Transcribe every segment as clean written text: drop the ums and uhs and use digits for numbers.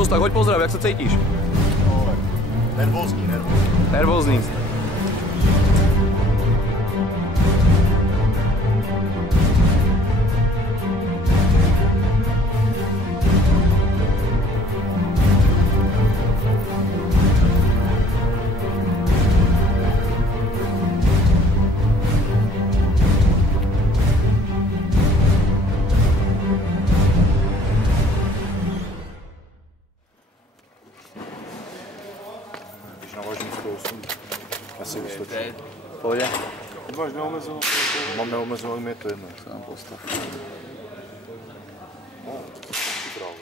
Čus, tak hoď pozdrav, jak se cítíš? Nervózní. Nervózní. Asi vystačí. V pohodě? Máš neomezenou? Mám neomezenou, mi je to jedno. Co nám postav. No, bravo.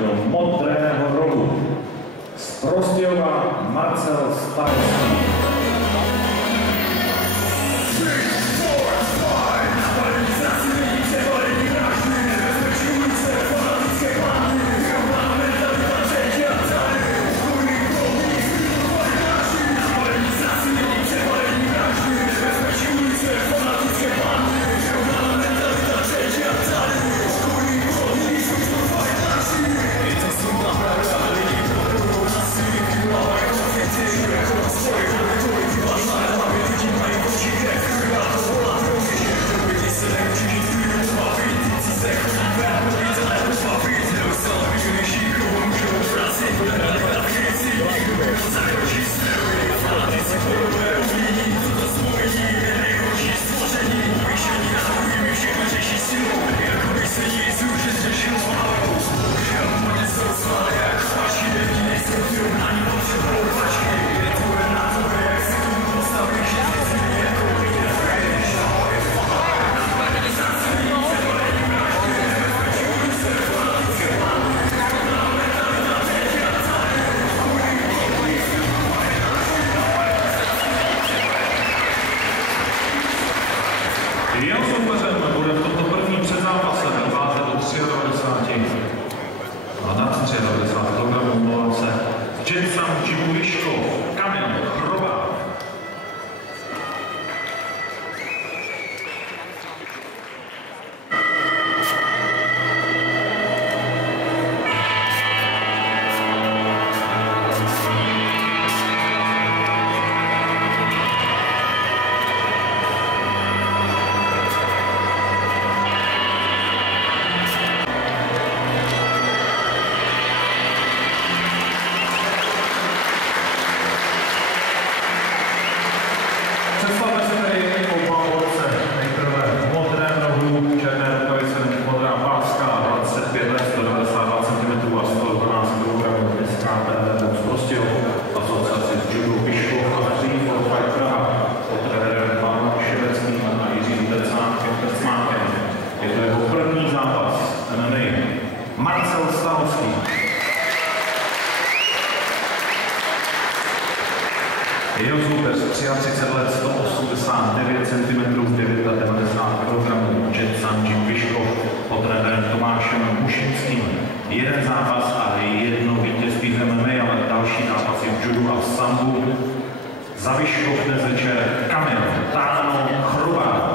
Do Modrého rohu z Prostějova Marcel Stavovský. Jeho soupeřem bude v tomto prvním předzápase váze do 93 a na 93 kg omlouvám se Jetsan Džibuliškov, Kamil Chrobák. Představme se tady oba borce. Nejprve v modrém rohu, černé rukavice, modrá páska, 25 let, 192 cm a 112 kg. SKPV z Prostějov, asociace judo Piškov a Free for Fight Praha pod trenérem Pánem Ševeckým a Jiřím Tercmákem. Je to jeho první zápas MMA. Marcel Stavovský. Jeho soupeř 33 let, 189 cm, 99 kg, Jetsan Džibuliškov pod trenérem Tomášem Mušinským. Jeden zápas a jedno vítězství v MMA, ale další zápasy v judu a v sambu. Zaviškov dnes večer Kamil Chrobák.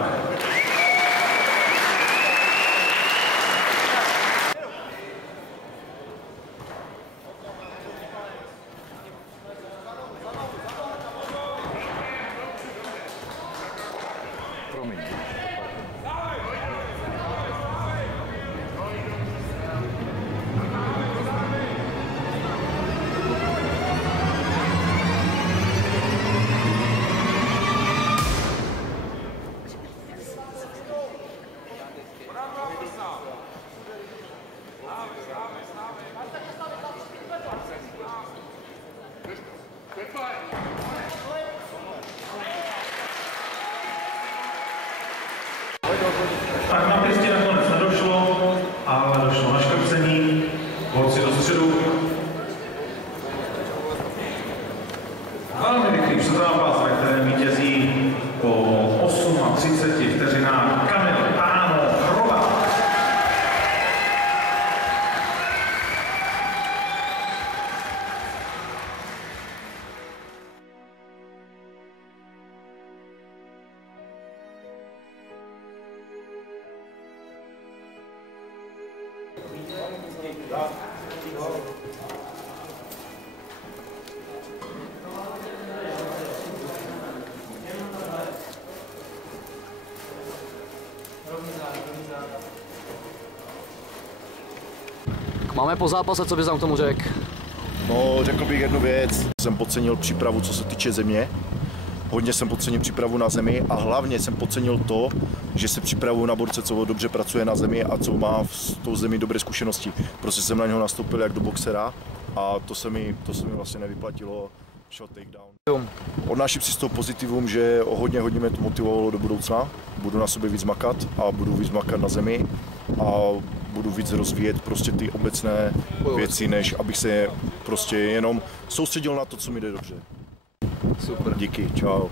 Máme po zápase, co bys nám k tomu řekl? No, řekl bych jednu věc. Jsem podcenil přípravu, co se týče země. Hodně jsem podcenil přípravu na zemi a hlavně jsem podcenil to, že se připravuju na borce, co dobře pracuje na zemi a co má v tou zemi dobré zkušenosti. Prostě jsem na něho nastoupil jak do boxera a to se mi vlastně nevyplatilo. Shot takedown. Odnáším si z toho pozitivum, že hodně mě to motivovalo do budoucna. Budu na sobě víc makat a budu víc makat na zemi a budu víc rozvíjet prostě ty obecné věci, než abych se prostě jenom soustředil na to, co mi jde dobře. Super. Díky, čau.